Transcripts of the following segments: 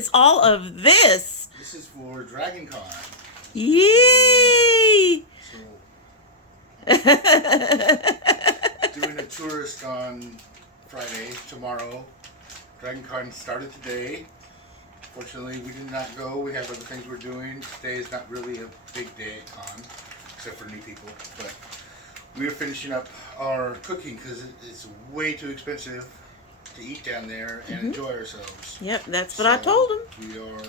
is all of this? This is for Dragon Con. Yay! So, doing a tourist on Friday, tomorrow. Dragon Con started today. Fortunately, we did not go. We have other things we're doing. Today is not really a big day at con, except for new people. But we are finishing up our cooking because it's way too expensive to eat down there and enjoy ourselves. Yep, that's what I told him. We are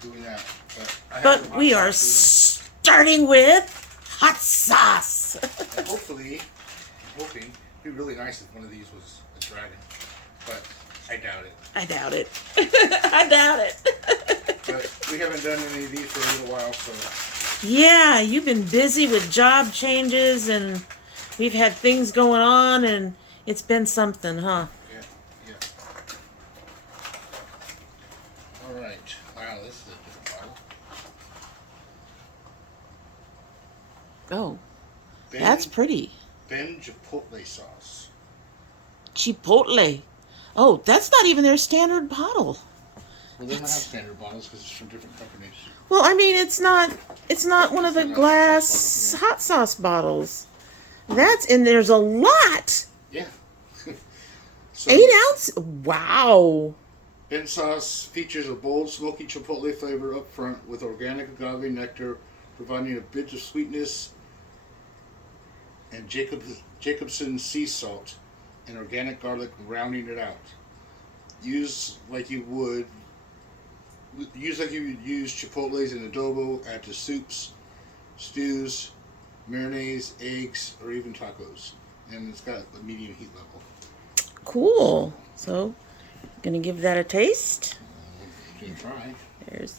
doing that. But we are starting with hot sauce. And hopefully, I'm hoping, it'd be really nice if one of these was a dragon. But I doubt it. I doubt it. I doubt it. But we haven't done any of these for a little while, so. Yeah, you've been busy with job changes, and we've had things going on, and it's been something, huh? Yeah. All right. Wow, this is a different bottle. Oh, that's pretty. Ben Chipotle sauce. Chipotle. Oh, that's not even their standard bottle. Well, they don't have standard bottles because it's from different companies. Well, I mean, it's not one of the glass hot sauce bottles. And there's a lot. Yeah. So, 8 ounce. Wow. Ben sauce features a bold, smoky chipotle flavor up front with organic agave nectar, providing a bit of sweetness, and Jacobson sea salt and organic garlic rounding it out. Use like you would use chipotles in adobo, add to soups, stews, marinades, eggs, or even tacos. And it's got a medium heat level. Cool. So, gonna give that a taste. Gonna try. There's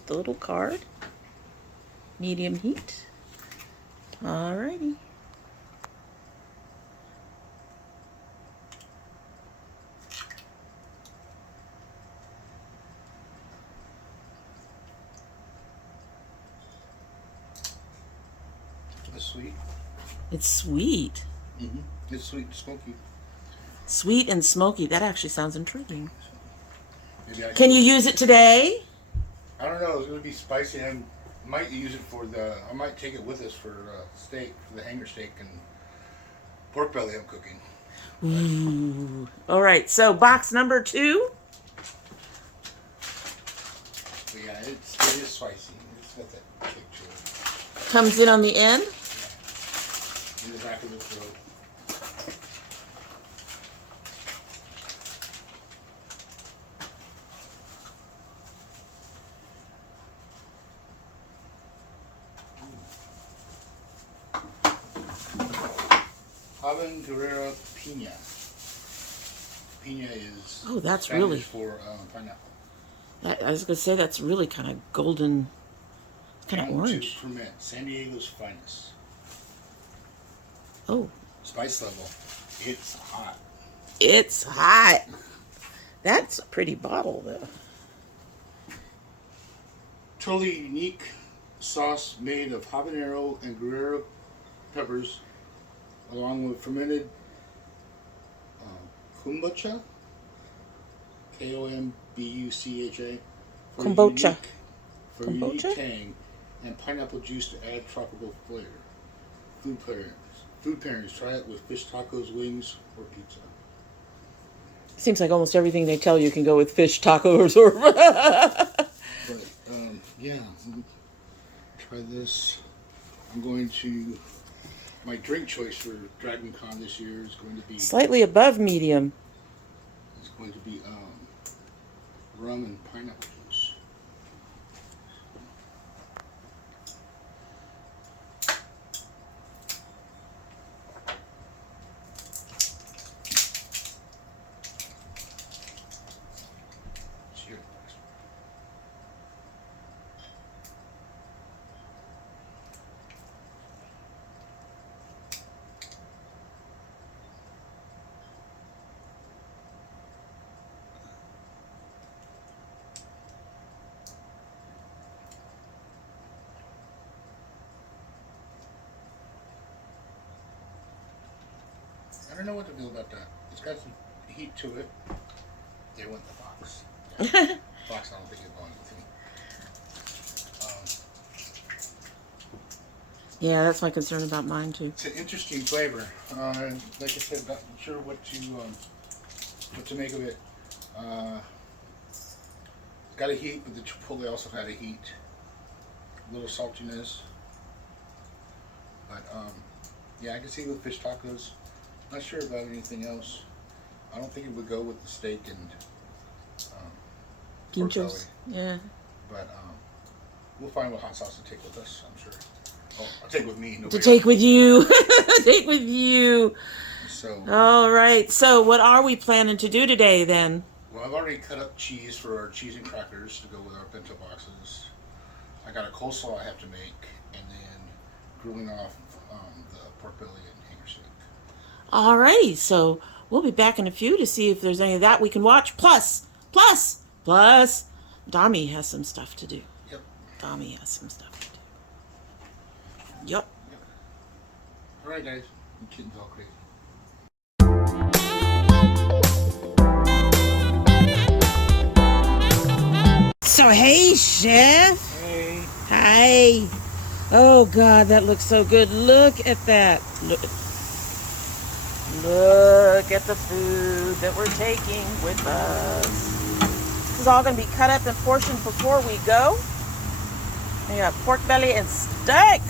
the little card. Medium heat. Alrighty. It's sweet. It's sweet. It's sweet and smoky. Sweet and smoky. That actually sounds intriguing. Can you use it today? I don't know. It's going to be spicy. I might use it I might take it with us for steak, for the hanger steak and pork belly I'm cooking. Ooh. All right. So box number 2. But yeah, it is spicy. It's got that kick to it. Comes in on the end. In the back of the throat. Habanero Piña. Piña is that's Spanish really for pineapple. I was gonna say that's really kind of golden, kind of orange. Ferment, San Diego's finest. Oh. Spice level. It's hot. It's hot. That's a pretty bottle, though. Totally unique sauce made of habanero and guerrero peppers, along with fermented kombucha, Kombucha, Kombucha. For unique tang, and pineapple juice to add tropical flavor. Food pairings. Try it with fish tacos, wings, or pizza. Seems like almost everything they tell you can go with fish tacos or. But yeah, try this. My drink choice for Dragon Con this year is going to be slightly above medium. It's going to be rum and pineapple juice. Cheers. I don't know what to feel about that. It's got some heat to it. They want the box. Fox, I don't think it's going with me. Yeah, that's my concern about mine too. It's an interesting flavor. Like I said, not sure what to make of it. It's got a heat, but the chipotle also had a heat. A little saltiness. But yeah, I can see with fish tacos. Not sure about anything else. I don't think it would go with the steak and pork belly. Quinchos. Yeah. But we'll find what hot sauce to take with us, I'm sure. Oh, I'll take with me. To take with you. Take with you. So. All right. So what are we planning to do today then? Well, I've already cut up cheese for our cheese and crackers to go with our bento boxes. I got a coleslaw I have to make, and then grilling off the pork belly and hanger steak. All righty. So we'll be back in a few to see if there's any of that we can watch. Plus, Dommy has some stuff to do. Yep. Dommy has some stuff to do. Yep. All right, guys. I'm kidding's all crazy. So, hey, Chef. Hey. Hi. Oh, God, that looks so good. Look at that. Look at the food that we're taking with us. This is all going to be cut up and portioned before we go. We got pork belly and steak.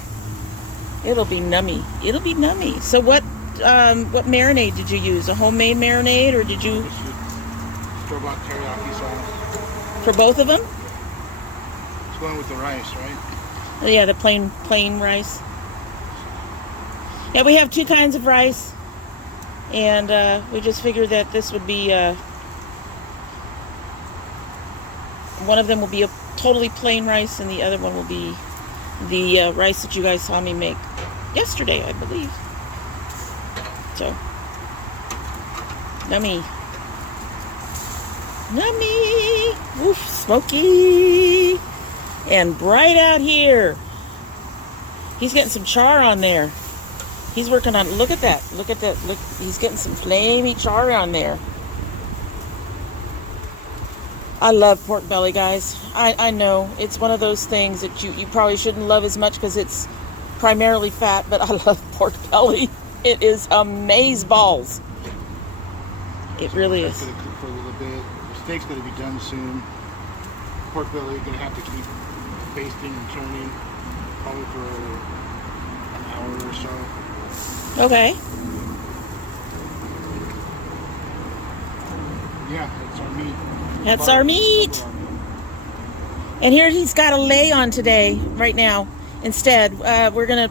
It'll be nummy. It'll be nummy. So what marinade did you use? A homemade marinade, or did you? Store-bought teriyaki sauce. For both of them? It's going with the rice, right? Yeah, the plain rice. Yeah, we have two kinds of rice, and we just figured that this would be one of them will be a totally plain rice, and the other one will be the rice that you guys saw me make yesterday, I believe. So, yummy. Oof, smoky. And bright out here. He's getting some char on there. He's working on, look at that. Look, he's getting some flamey char on there. I love pork belly, guys. I know it's one of those things that you probably shouldn't love as much because it's primarily fat, but I love pork belly. It is amazeballs. It really is. It's going to cook for a little bit. The steak's going to be done soon. Pork belly, you're going to have to keep basting and turning probably for an hour or so. Okay. Yeah, that's our meat. That's our meat. And here he's got a lay on today, right now. Instead, we're gonna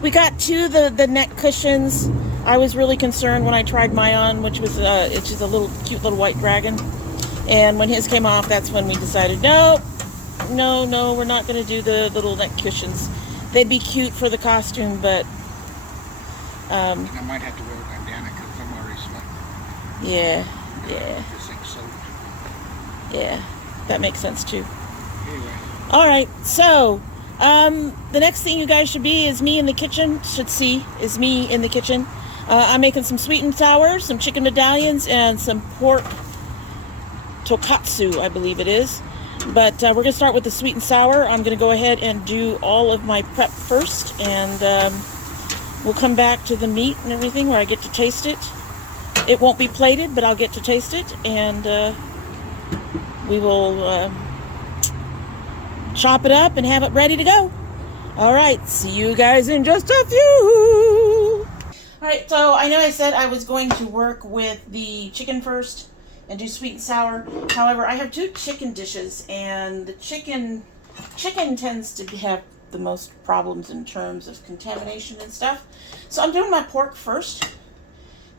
we got two of the neck cushions. I was really concerned when I tried mine on, which was it's just a cute little white dragon. And when his came off, that's when we decided, no, we're not gonna do the little neck cushions. They'd be cute for the costume, but I might have to wear a bandana because I'm already sweating. yeah. This thing's soaked. Yeah, that makes sense too. Anyway. All right, so the next thing you guys should be is me in the kitchen. Is me in the kitchen. I'm making some sweet and sour, some chicken medallions, and some pork tokatsu, I believe it is. But we're going to start with the sweet and sour. I'm going to go ahead and do all of my prep first, and we'll come back to the meat and everything where I get to taste it. It won't be plated, but I'll get to taste it, and we will chop it up and have it ready to go. All right, see you guys in just a few. All right, so I know I said I was going to work with the chicken first and do sweet and sour. However, I have two chicken dishes, and the chicken tends to have the most problems in terms of contamination and stuff. So I'm doing my pork first.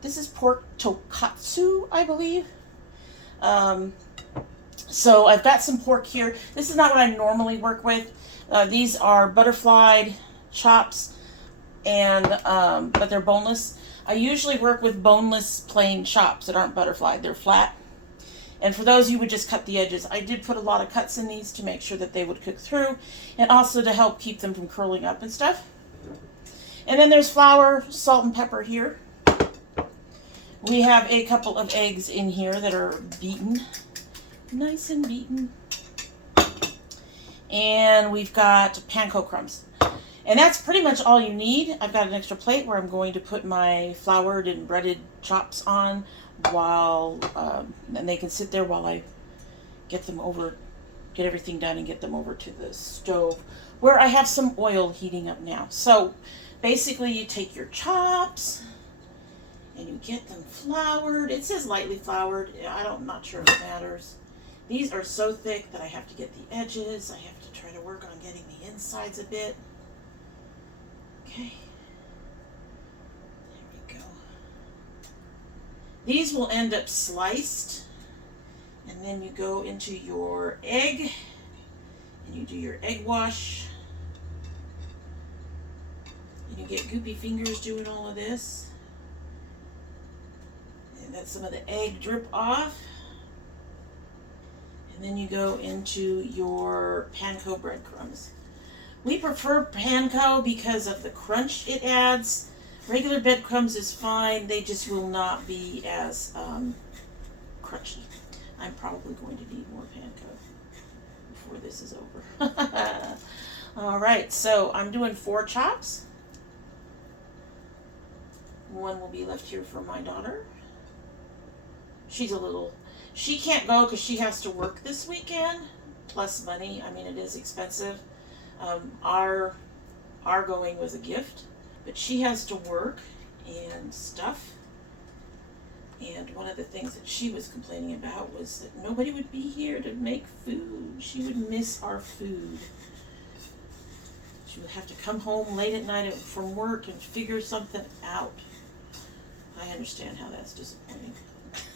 This is pork tokatsu, I believe. So I've got some pork here. This is not what I normally work with. These are butterflied chops, and but they're boneless. I usually work with boneless plain chops that aren't butterflied. They're flat. And for those, you would just cut the edges. I did put a lot of cuts in these to make sure that they would cook through, and also to help keep them from curling up and stuff. And then there's flour, salt, and pepper here. We have a couple of eggs in here that are beaten. Nice and beaten. And we've got panko crumbs. And that's pretty much all you need. I've got an extra plate where I'm going to put my floured and breaded chops on while, and they can sit there while I get everything done and get them over to the stove where I have some oil heating up now. So basically you take your chops and you get them floured. It says lightly floured. I'm not sure if it matters. These are so thick that I have to get the edges. I have to try to work on getting the insides a bit. Okay. There we go. These will end up sliced. And then you go into your egg. And you do your egg wash. And you get goopy fingers doing all of this. And let some of the egg drip off. And then you go into your panko breadcrumbs. We prefer panko because of the crunch it adds. Regular breadcrumbs is fine. They just will not be as crunchy. I'm probably going to need more panko before this is over. All right, so I'm doing 4 chops. One will be left here for my daughter. She can't go because she has to work this weekend, plus money. I mean, it is expensive. Our going was a gift, but she has to work and stuff. And one of the things that she was complaining about was that nobody would be here to make food. She would miss our food. She would have to come home late at night from work and figure something out. I understand how that's disappointing.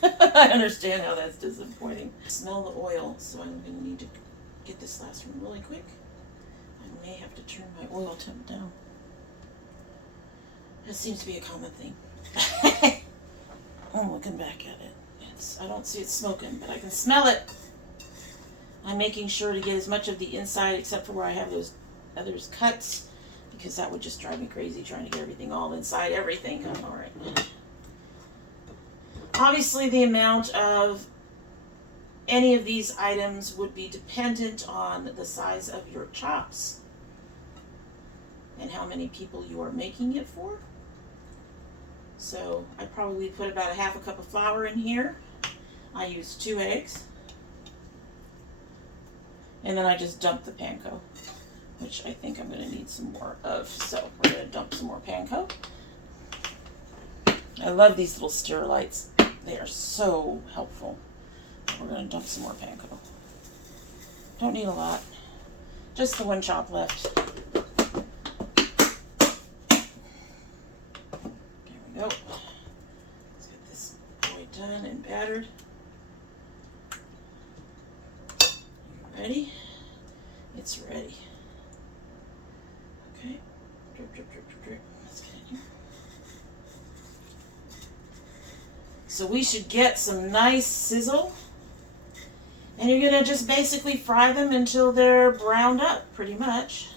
I understand how that's disappointing. Smell the oil, so I'm going to need to get this last one really quick. I may have to turn my oil temp down. That seems to be a common thing. I'm looking back at it. I don't see it smoking, but I can smell it. I'm making sure to get as much of the inside except for where I have those others cuts, because that would just drive me crazy trying to get everything all inside everything. All right. Obviously, the amount of any of these items would be dependent on the size of your chops and how many people you are making it for. So I probably put about a half a cup of flour in here. I use 2 eggs. And then I just dump the panko, which I think I'm going to need some more of. So we're going to dump some more panko. I love these little stir lights. They are so helpful. We're going to dump some more panko. Don't need a lot. Just the 1 chop left. There we go. Let's get this boy done and battered. You ready? It's ready. Okay. Drip, drip, drip, drip, drip. Let's get in here. So we should get some nice sizzle. And you're going to just basically fry them until they're browned up, pretty much.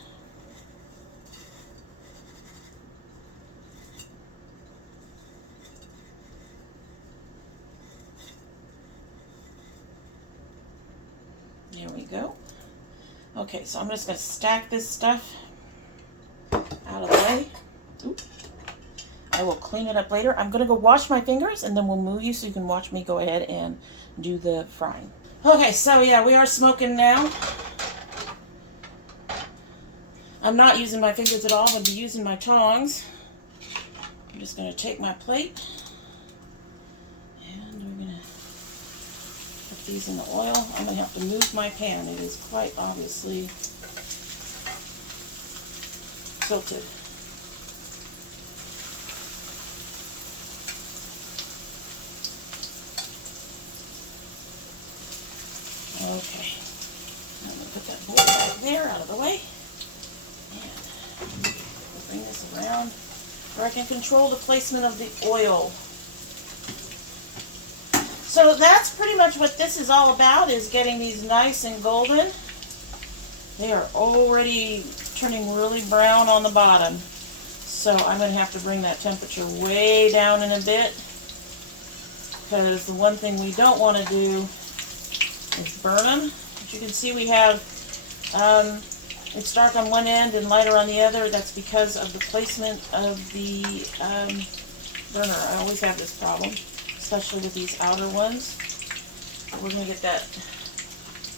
There we go. Okay, so I'm just going to stack this stuff out of the way. Oop. I will clean it up later. I'm going to go wash my fingers, and then we'll move you so you can watch me go ahead and do the frying. Okay, so yeah, we are smoking now. I'm not using my fingers at all. I'm going to be using my tongs. I'm just going to take my plate, and we're going to put these in the oil. I'm going to have to move my pan. It is quite obviously tilted. Okay, I'm going to put that bowl back there out of the way, and we'll bring this around where I can control the placement of the oil. So that's pretty much what this is all about, is getting these nice and golden. They are already turning really brown on the bottom, so I'm going to have to bring that temperature way down in a bit, because the one thing we don't want to do is burn them. As you can see, we have it's dark on one end and lighter on the other. That's because of the placement of the burner. I always have this problem, especially with these outer ones. We're going to get that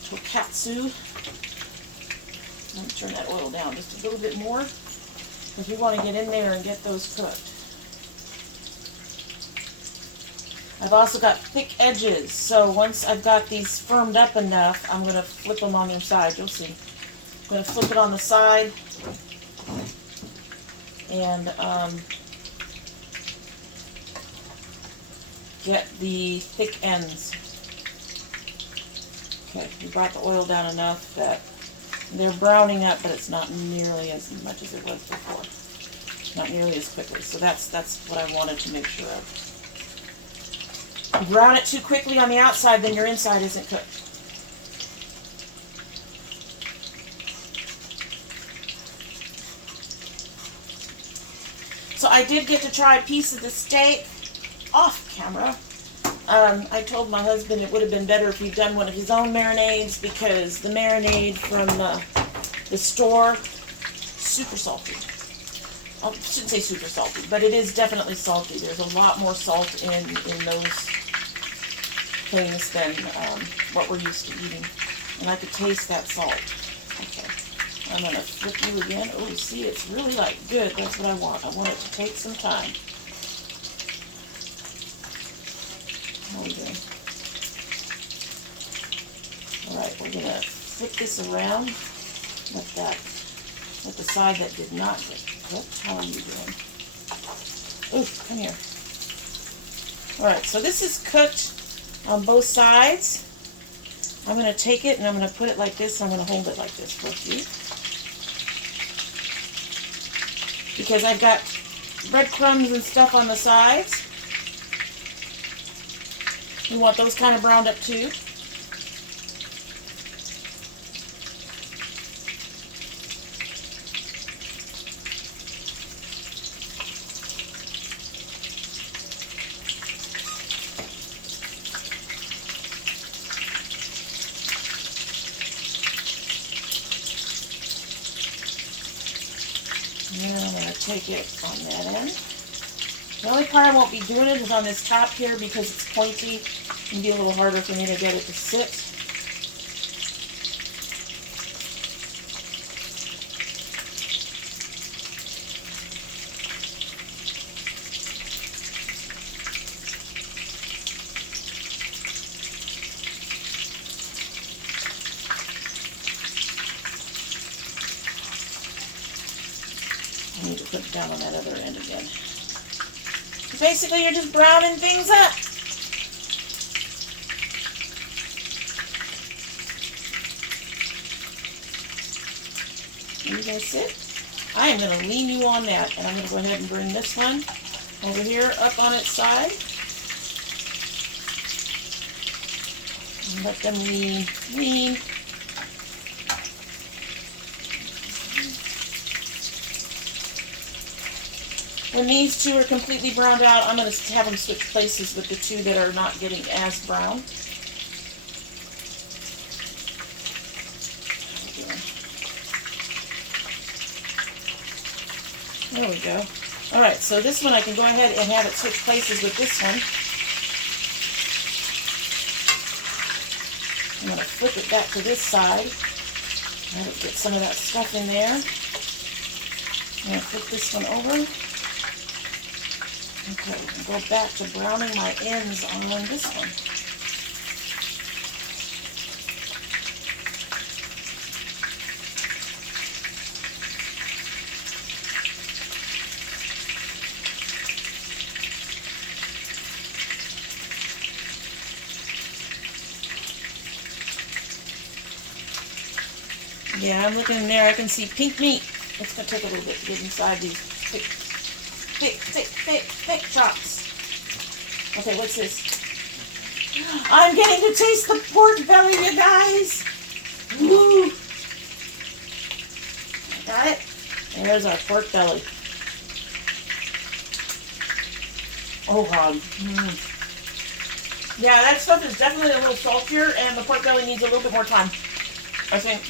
tokatsu. Let me turn that oil down just a little bit more, because we want to get in there and get those cooked. I've also got thick edges, so once I've got these firmed up enough, I'm going to flip them on their side. You'll see. I'm going to flip it on the side and get the thick ends. Okay, we brought the oil down enough that they're browning up, but it's not nearly as much as it was before. Not nearly as quickly. So that's what I wanted to make sure of. If you brown it too quickly on the outside, then your inside isn't cooked. So I did get to try a piece of the steak off camera. I told my husband it would have been better if he'd done one of his own marinades, because the marinade from the store, super salty. I shouldn't say super salty, but it is definitely salty. There's a lot more salt in those things than what we're used to eating. And I could taste that salt. Okay. I'm going to flip you again. Oh, see, it's really like good. That's what I want. I want it to take some time. How are we doing? Alright, we're going to flip this around. Let the side that did not get cooked. How are you doing? Oof, come here. Alright, so this is cooked on both sides. I'm going to take it and I'm going to put it like this. I'm going to hold it like this for a few. Because I've got breadcrumbs and stuff on the sides. We want those kind of browned up too. And I'm going to take it on that end. The only part I won't be doing it is on this top here, because it's pointy. It can be a little harder for me to get it to sit. I need to put it down on that other end again. Basically, you're just browning things up. You guys sit? I am going to lean you on that, and I'm going to go ahead and bring this one over here up on its side. And let them lean. When these two are completely browned out, I'm going to have them switch places with the two that are not getting as brown. There we go. Alright, so this one I can go ahead and have it switch places with this one. I'm going to flip it back to this side. Let it get some of that stuff in there. I'm going to flip this one over. Okay, and go back to browning my ends on this one. Yeah, I'm looking in there. I can see pink meat. It's going to take a little bit to get inside these thick chops. Okay, what's this? I'm getting to taste the pork belly, you guys. Woo! Got it? There's our pork belly. Oh, God. Yeah, that stuff is definitely a little saltier, and the pork belly needs a little bit more time, I think.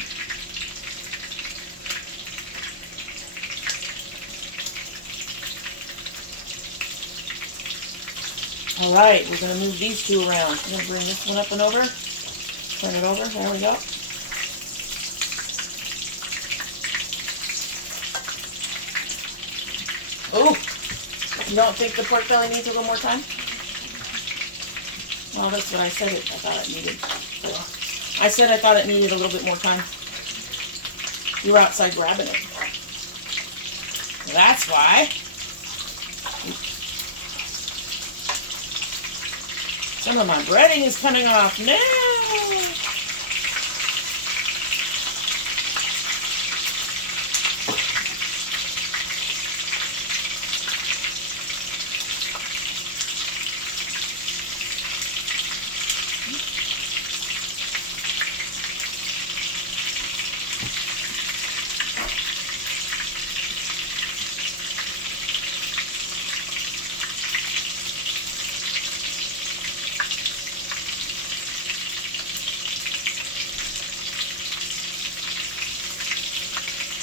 All right, we're going to move these two around. I'm going to bring this one up and over. Turn it over. There we go. Oh, you don't think the pork belly needs a little more time? Well, that's what I said I thought it needed. I said I thought it needed a little bit more time. You were outside grabbing it. That's why. Some of my breading is coming off now.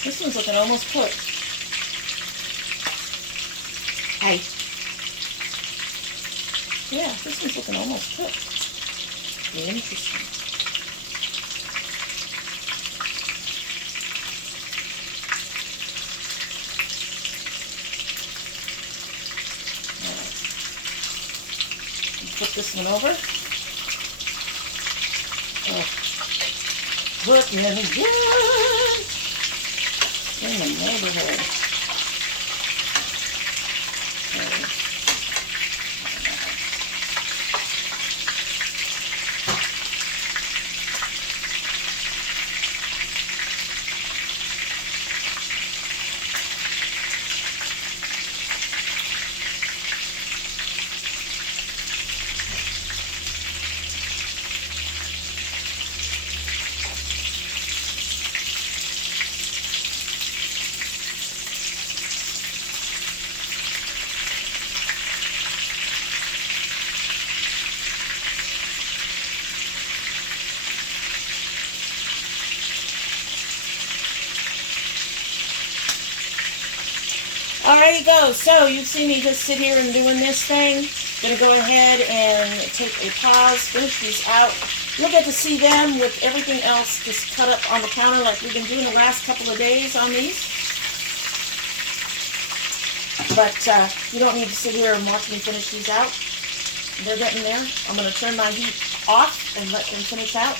This one's looking almost cooked. Hey. Yeah, this one's looking almost cooked. Interesting. Flip this one over. Oh. Looking good in the neighborhood. Okay. Alrighty, go. So you've seen me just sit here and doing this thing. Gonna go ahead and take a pause, finish these out. You'll get to see them with everything else just cut up on the counter like we've been doing the last couple of days on these. But you don't need to sit here and watch me finish these out. They're getting there. I'm going to turn my heat off and let them finish out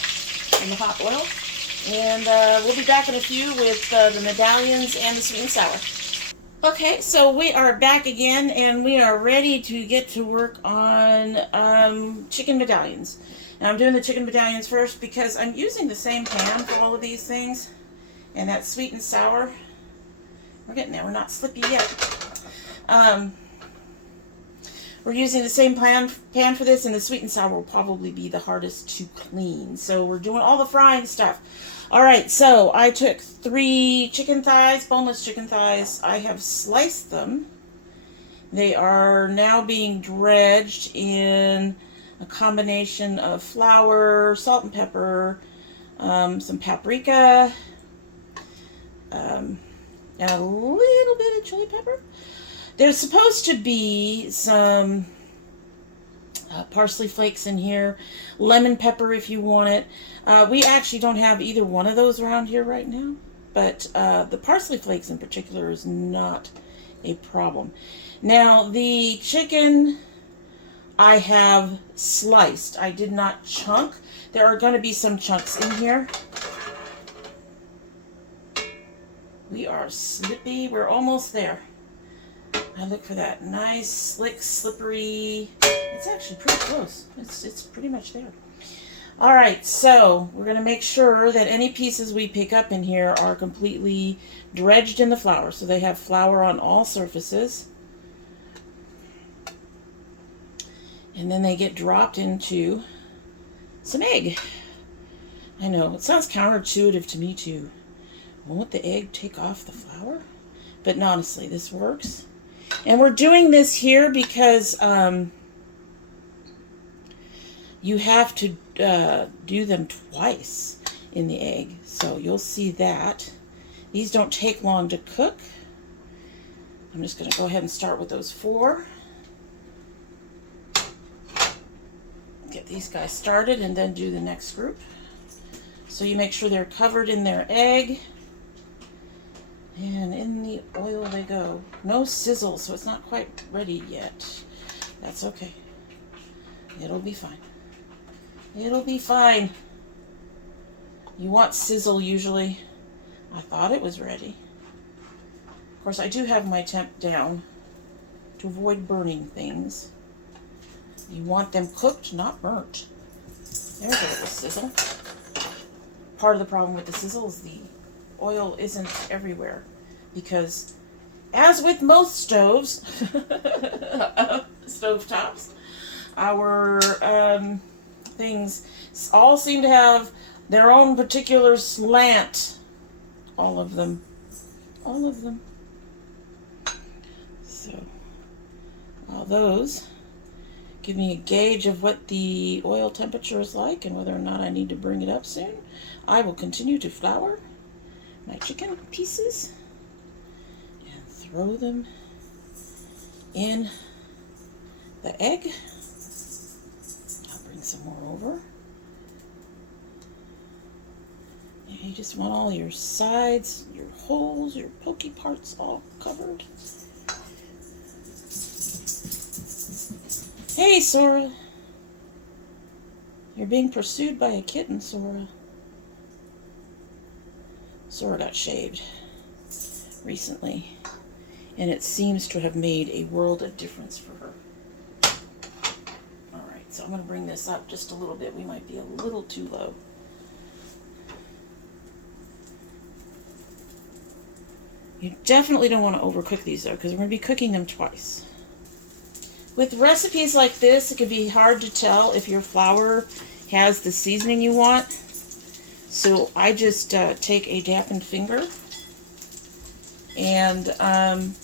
in the hot oil. And we'll be back in a few with the medallions and the sweet and sour. Okay, so we are back again, and we are ready to get to work on chicken medallions. And I'm doing the chicken medallions first because I'm using the same pan for all of these things. And that's sweet and sour. We're getting there. We're not slippy yet. We're using the same pan for this, and the sweet and sour will probably be the hardest to clean. So we're doing all the frying stuff. Alright, so I took 3 chicken thighs, boneless chicken thighs. I have sliced them. They are now being dredged in a combination of flour, salt and pepper, some paprika, and a little bit of chili pepper. There's supposed to be some parsley flakes in here, lemon pepper if you want it. We actually don't have either one of those around here right now, but the parsley flakes in particular is not a problem. Now, the chicken I have sliced. I did not chunk. There are going to be some chunks in here. We are slippy. We're almost there. I look for that nice, slick, slippery. It's actually pretty close. It's pretty much there. All right, so we're going to make sure that any pieces we pick up in here are completely dredged in the flour. So they have flour on all surfaces. And then they get dropped into some egg. I know, it sounds counterintuitive to me too. Won't the egg take off the flour? But honestly, this works. And we're doing this here because you have to do them twice in the egg. So you'll see that. These don't take long to cook. I'm just going to go ahead and start with those 4. Get these guys started and then do the next group. So you make sure they're covered in their egg. And in the oil they go. No sizzle, so it's not quite ready yet. That's okay. It'll be fine. It'll be fine. You want sizzle usually. I thought it was ready. Of course, I do have my temp down to avoid burning things. You want them cooked, not burnt. There's a little sizzle. Part of the problem with the sizzle is the oil isn't everywhere, because as with most stoves, stove tops, our things all seem to have their own particular slant. All of them. All of them. So, all those give me a gauge of what the oil temperature is like and whether or not I need to bring it up soon. I will continue to flour my chicken pieces and throw them in the egg. I'll bring some more over. And you just want all your sides, your holes, your pokey parts all covered. Hey, Sora. You're being pursued by a kitten, Sora. Sora got shaved recently, and it seems to have made a world of difference for her. Alright, so I'm going to bring this up just a little bit. We might be a little too low. You definitely don't want to overcook these, though, because we're going to be cooking them twice. With recipes like this, it can be hard to tell if your flour has the seasoning you want. So I just take a dampened finger and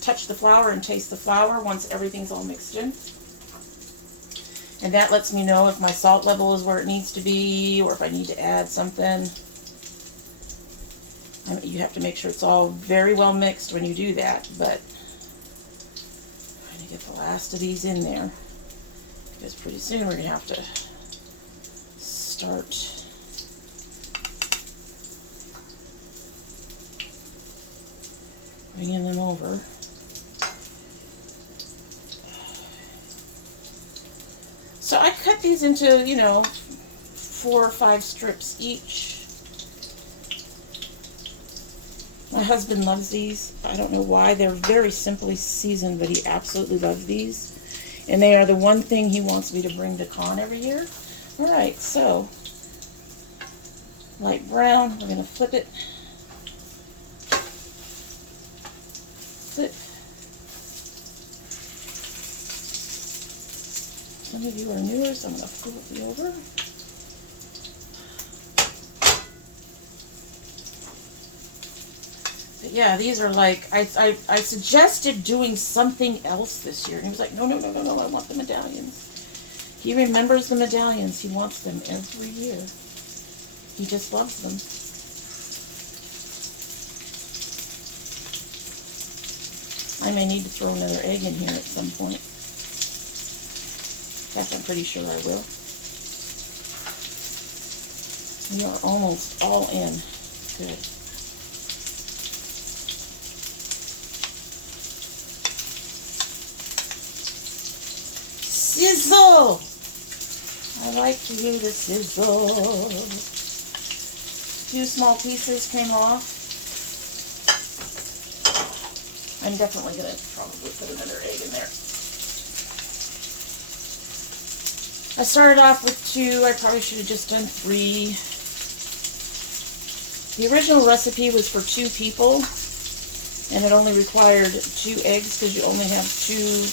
touch the flour and taste the flour once everything's all mixed in. And that lets me know if my salt level is where it needs to be or if I need to add something. You have to make sure it's all very well mixed when you do that, but I'm trying to get the last of these in there, because pretty soon we're going to have to start bringing them over. So I cut these into, 4 or 5 strips each. My husband loves these. I don't know why. They're very simply seasoned, but he absolutely loves these. And they are the one thing he wants me to bring to con every year. Alright, so light brown. We're going to flip it. Flip. Some of you are newer, so I'm going to flip you over. But yeah, these are like, I suggested doing something else this year. And he was like, no, I want the medallions. He remembers the medallions. He wants them every year. He just loves them. I may need to throw another egg in here at some point. In fact, I'm pretty sure I will. We are almost all in. Good. Sizzle! I like to hear the sizzle. 2 small pieces came off. I'm definitely going to probably put another egg in there. I started off with 2. I probably should have just done 3. The original recipe was for 2 people, and it only required 2 eggs because you only have 2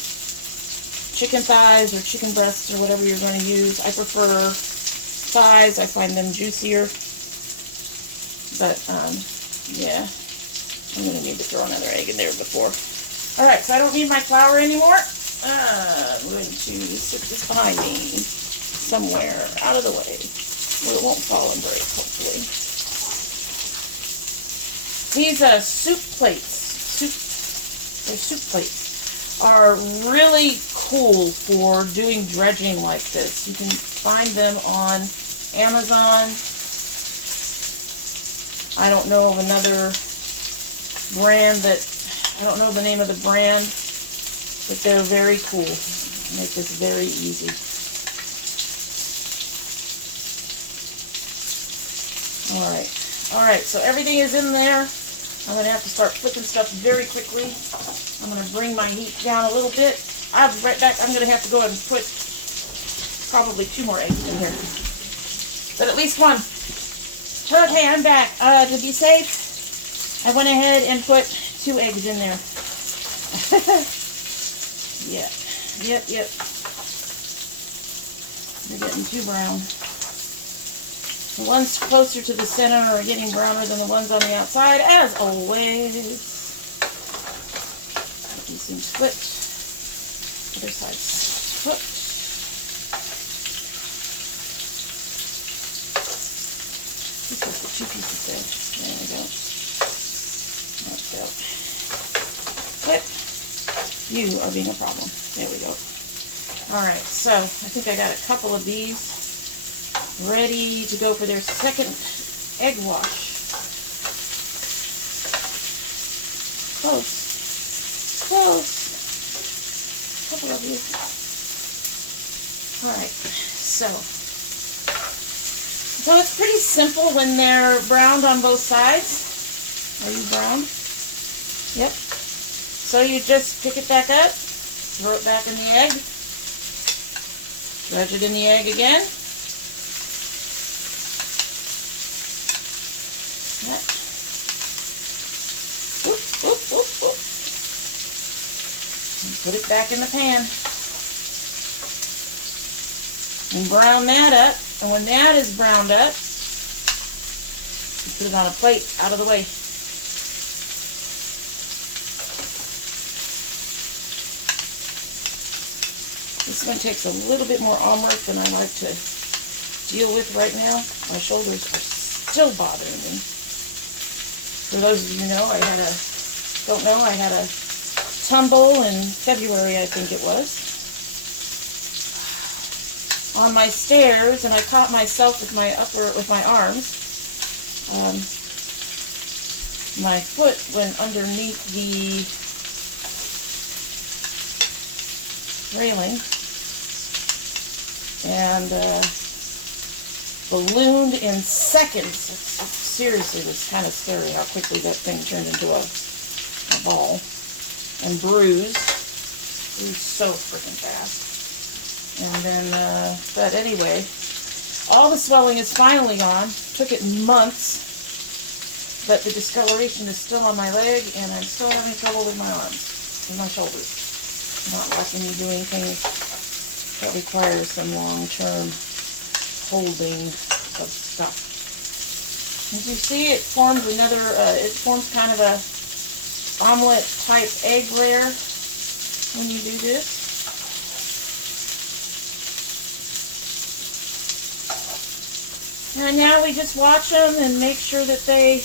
chicken thighs or chicken breasts or whatever you're going to use. I prefer thighs. I find them juicier. But, yeah. I'm going to need to throw another egg in there before. Alright, so I don't need my flour anymore. I'm going to stick this behind me. somewhere out of the way where it won't fall and break, hopefully. These soup plates, they're soup plates, are really cool for doing dredging like this. You can find them on Amazon. I don't know of another brand I don't know the name of the brand, but they're very cool. Make this very easy. Alright, so everything is in there. I'm going to have to start flipping stuff very quickly. I'm going to bring my heat down a little bit. I'll be right back. I'm going to have to go ahead and put probably 2 more eggs in here. But at least one. Okay, I'm back. To be safe, I went ahead and put 2 eggs in there. Yep. They're getting too brown. The ones closer to the center are getting browner than the ones on the outside, as always. Get these things flipped. Other side's flipped. Let's put the 2 pieces there. There we go. Let's go. Flip. You are being a problem. There we go. Alright, so I think I got a couple of these ready to go for their second egg wash. Close. Couple of you. Alright, so it's pretty simple when they're browned on both sides. Are you browned? Yep. So you just pick it back up, throw it back in the egg, dredge it in the egg again. Whoop. And put it back in the pan. And brown that up. And when that is browned up, you put it on a plate out of the way. This one takes a little bit more arm work than I like to deal with right now. My shoulders are still bothering me. For those of you who know, I had a tumble in February, I think it was, on my stairs, and I caught myself with my arms. My foot went underneath the railing and ballooned in seconds. Seriously, it was kind of scary how quickly that thing turned into a ball. And bruised so freaking fast. And then, but anyway, all the swelling is finally gone. Took it months, but the discoloration is still on my leg, and I'm still having trouble with my arms and my shoulders. Not liking me doing things that require some long-term holding of stuff. As you see, it forms kind of a omelet type egg layer when you do this. And now we just watch them and make sure that they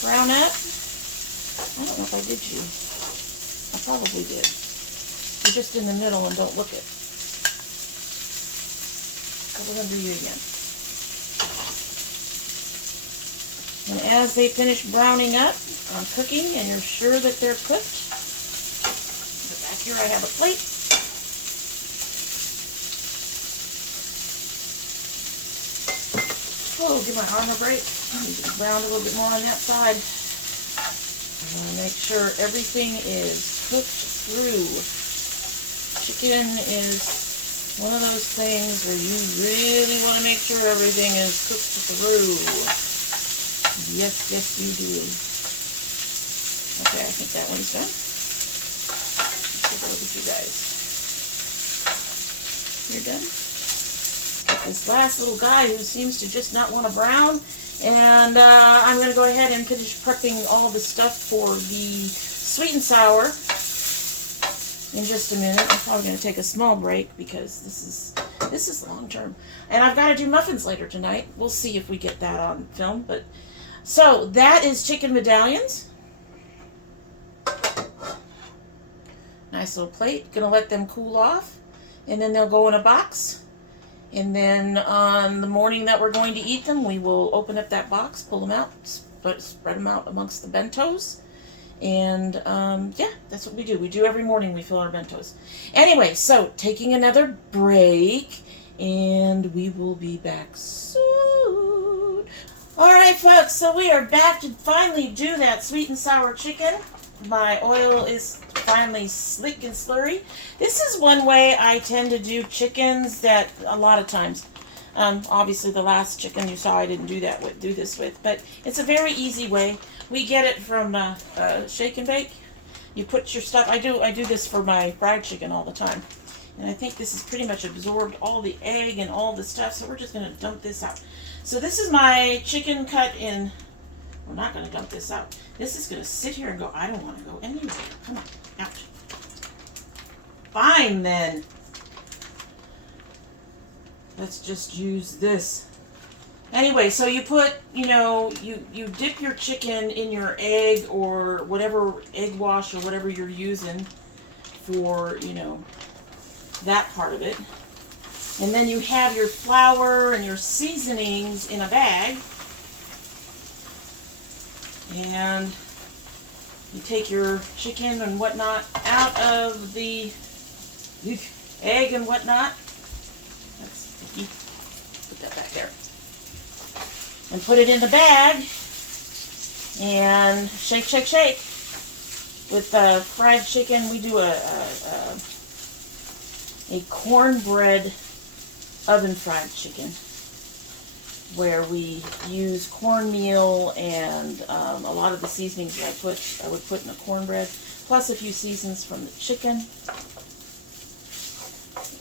brown up. I don't know if I did you. I probably did. You're just in the middle and don't look it. So we're going to do you again. And as they finish browning up, cooking, and you're sure that they're cooked, back here I have a plate. Oh, give my arm a break. Just brown a little bit more on that side. Make sure everything is cooked through. Chicken is one of those things where you really want to make sure everything is cooked through. Yes, you do. Okay, I think that one's done. Let's take a look at you guys. You're done? Got this last little guy who seems to just not want to brown. And I'm going to go ahead and finish prepping all the stuff for the sweet and sour in just a minute. I'm probably going to take a small break because this is This is long term. And I've got to do muffins later tonight. We'll see if we get that on film. But so that is chicken medallions. Nice little plate. Gonna let them cool off. And then they'll go in a box. And then on the morning that we're going to eat them, we will open up that box, pull them out, spread them out amongst the bentos. And yeah, that's what we do. We do every morning. We fill our bentos. Anyway, so taking another break, and we will be back soon. All right, folks. So we are back to finally do that sweet and sour chicken. My oil is finally slick and slurry. This is one way I tend to do chickens that a lot of times. Obviously, the last chicken you saw, I didn't do this with, but it's a very easy way. We get it from Shake and Bake. You put your stuff. I do this for my fried chicken all the time, and I think this has pretty much absorbed all the egg and all the stuff. So we're just gonna dump this out. So this is my chicken cut in. We're not gonna dump this out. This is gonna sit here and go. I don't want to go anywhere. Come on, out. Fine then. Let's just use this. Anyway, so you put, you dip your chicken in your egg or whatever, egg wash or whatever you're using for, that part of it. And then you have your flour and your seasonings in a bag. And you take your chicken and whatnot out of the egg and whatnot. That's sticky. Put that back there. And put it in the bag and shake, shake, shake. With fried chicken, we do a cornbread oven fried chicken where we use cornmeal and a lot of the seasonings that I would put in the cornbread, plus a few seasons from the chicken.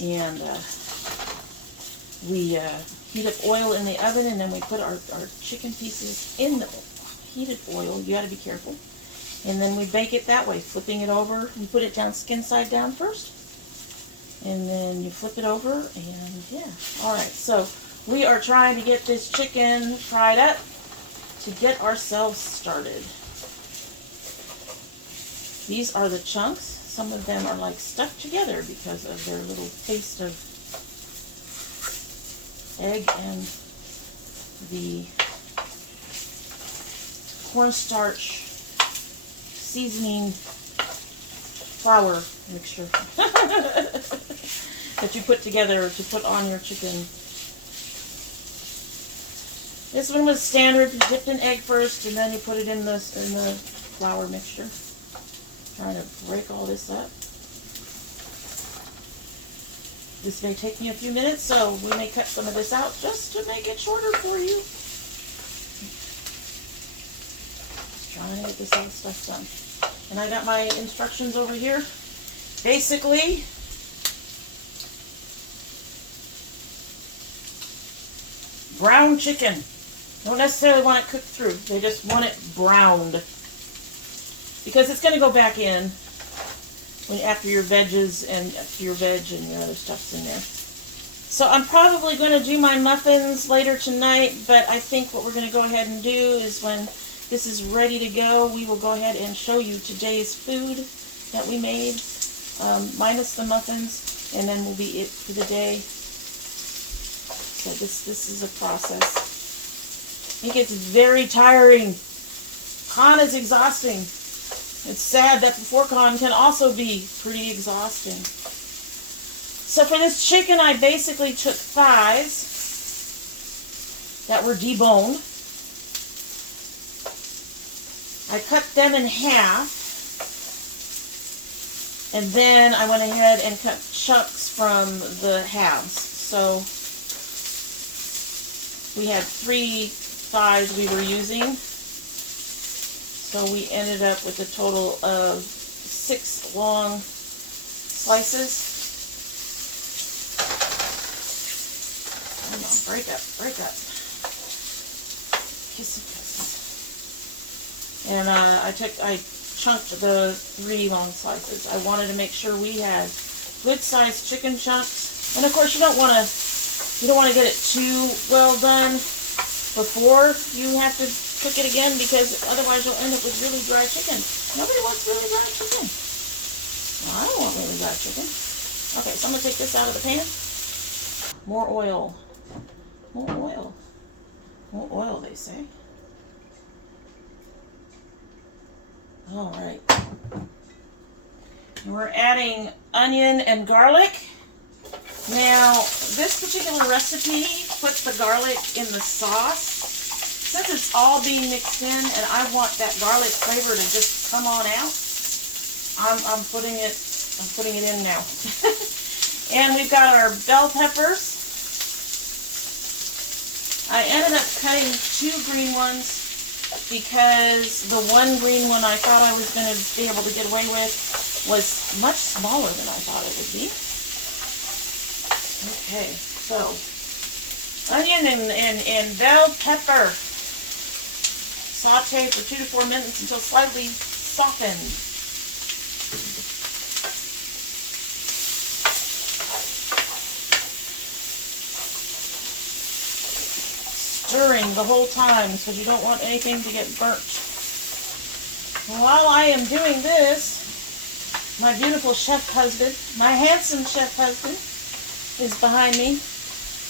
And we heat up oil in the oven, and then we put our chicken pieces in the heated oil. You got to be careful. And then we bake it that way, flipping it over. You put it down skin side down first, and then you flip it over, and yeah. All right, so we are trying to get this chicken fried up to get ourselves started. These are the chunks. Some of them are like stuck together because of their little taste of egg and the cornstarch seasoning flour mixture that you put together to put on your chicken. This one was standard. You dipped in egg first, and then you put it in the flour mixture. Trying to break all this up. This may take me a few minutes, so we may cut some of this out just to make it shorter for you. Just trying to get this all stuff done. And I got my instructions over here. Basically, brown chicken. Don't necessarily want it cooked through. They just want it browned. Because it's going to go back in after your veggies and after your veg and your other stuff's in there. So I'm probably going to do my muffins later tonight, but I think what we're going to go ahead and do is when this is ready to go, we will go ahead and show you today's food that we made, minus the muffins, and then will be it for the day. So this is a process. It gets very tiring. Con is exhausting. It's sad that before con can also be pretty exhausting. So for this chicken, I basically took thighs that were deboned. I cut them in half. And then I went ahead and cut chunks from the halves. So we had 3 thighs we were using. So we ended up with a total of 6 long slices. Come on, break up, break up. Kissy kisses. And I chunked the 3 long slices. I wanted to make sure we had good sized chicken chunks And of course, you don't want to get it too well done before you have to cook it again, because otherwise you'll end up with really dry chicken. Nobody wants really dry chicken. Well, I don't want really dry chicken. Okay, so I'm going to take this out of the pan. More oil. More oil. More oil, they say. All right. And we're adding onion and garlic. Now, this particular recipe puts the garlic in the sauce. Since it's all being mixed in, and I want that garlic flavor to just come on out, I'm putting it in now. And we've got our bell peppers. I ended up cutting 2 green ones because the one green one I thought I was going to be able to get away with was much smaller than I thought it would be. Okay, so onion and bell pepper. Saute for 2 to 4 minutes until slightly softened. Stirring the whole time because you don't want anything to get burnt. While I am doing this, my beautiful chef husband, my handsome chef husband, is behind me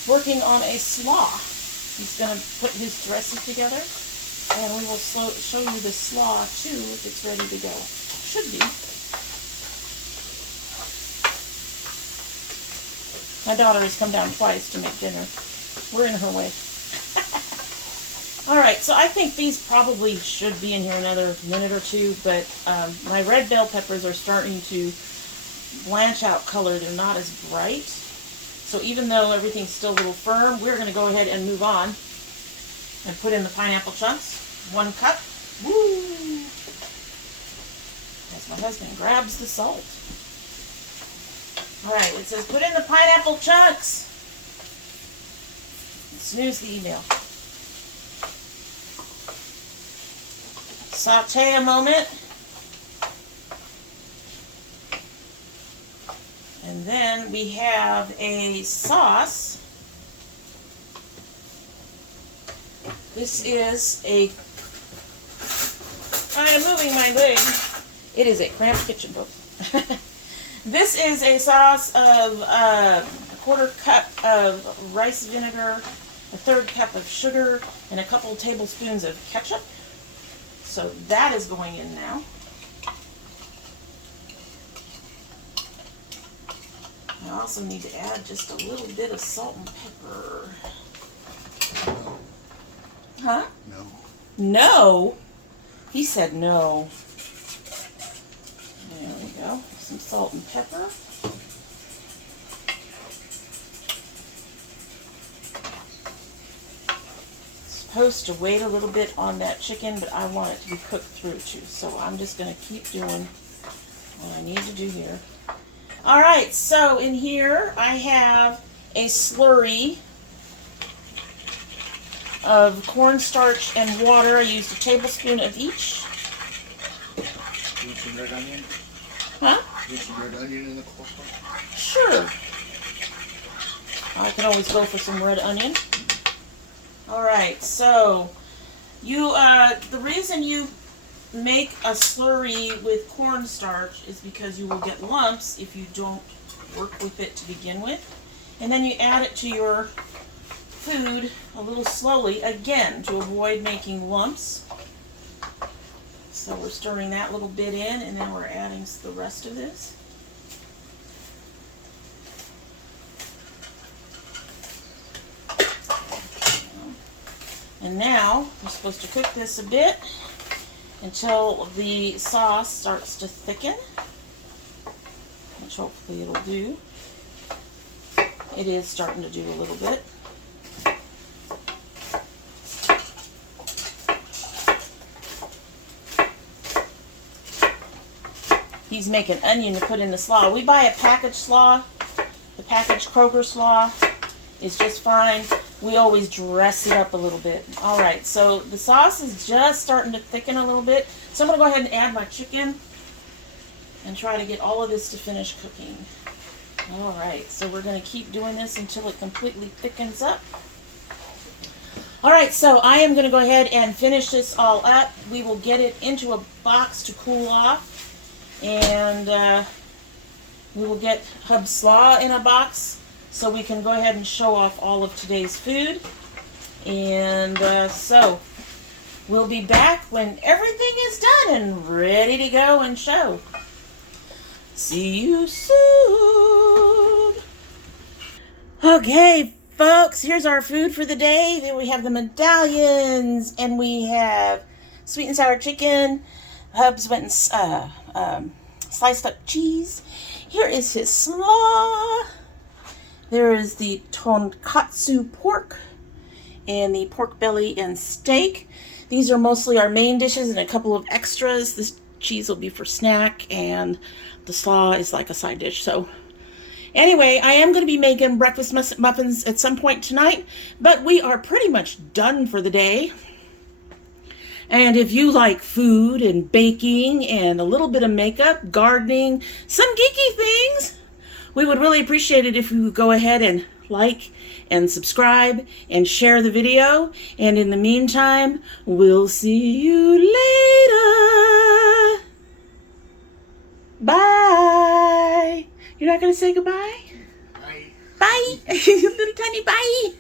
working on a slaw. He's going to put his dressing together, and we will show you the slaw too if it's ready to go. Should be. My daughter has come down twice to make dinner. We're in her way. Alright, so I think these probably should be in here another minute or two, but my red bell peppers are starting to blanch out color. They're not as bright. So even though everything's still a little firm, we're going to go ahead and move on and put in the pineapple chunks. 1 cup. Woo! As my husband grabs the salt. Alright, it says put in the pineapple chunks. Snooze the email. Saute a moment. And then we have a sauce. This is a... I am moving my leg. It is a cramped kitchen, folks. This is a sauce of a 1/4 cup of rice vinegar, a 1/3 cup of sugar, and a couple tablespoons of ketchup. So that is going in now. I also need to add just a little bit of salt and pepper. Huh? No. No? He said no. There we go. Some salt and pepper. Supposed to wait a little bit on that chicken, but I want it to be cooked through too. So I'm just going to keep doing what I need to do here. Alright, so in here I have a slurry of cornstarch and water. I used a tablespoon of each. You want some red onion? Huh? You want some red onion in the cornstarch? Sure. I can always go for some red onion. Alright, so the reason you make a slurry with cornstarch is because you will get lumps if you don't work with it to begin with. And then you add it to your food a little slowly, again, to avoid making lumps. So we're stirring that little bit in, and then we're adding the rest of this. And now we're supposed to cook this a bit until the sauce starts to thicken, which hopefully it'll do. It is starting to do a little bit. He's making onion to put in the slaw. We buy a packaged slaw. The packaged Kroger slaw is just fine. We always dress it up a little bit. Alright, so the sauce is just starting to thicken a little bit. So I'm going to go ahead and add my chicken and try to get all of this to finish cooking. All right, so we're going to keep doing this until it completely thickens up. All right, so I am going to go ahead and finish this all up. We will get it into a box to cool off, and we will get Hub Slaw in a box so we can go ahead and show off all of today's food. And so we'll be back when everything is done and ready to go and show. See you soon. Okay, folks, here's our food for the day. Then we have the medallions, and we have sweet and sour chicken. Hubs went and sliced up cheese. Here is his slaw. There is the tonkatsu pork and the pork belly and steak. These are mostly our main dishes and a couple of extras. This cheese will be for snack, and the slaw is like a side dish. So anyway, I am going to be making breakfast muffins at some point tonight, but we are pretty much done for the day. And if you like food and baking and a little bit of makeup, gardening, some geeky things, we would really appreciate it if you would go ahead and like and subscribe and share the video. And in the meantime, we'll see you later. Bye. You're not going to say goodbye? Bye. Bye. Little tiny bye.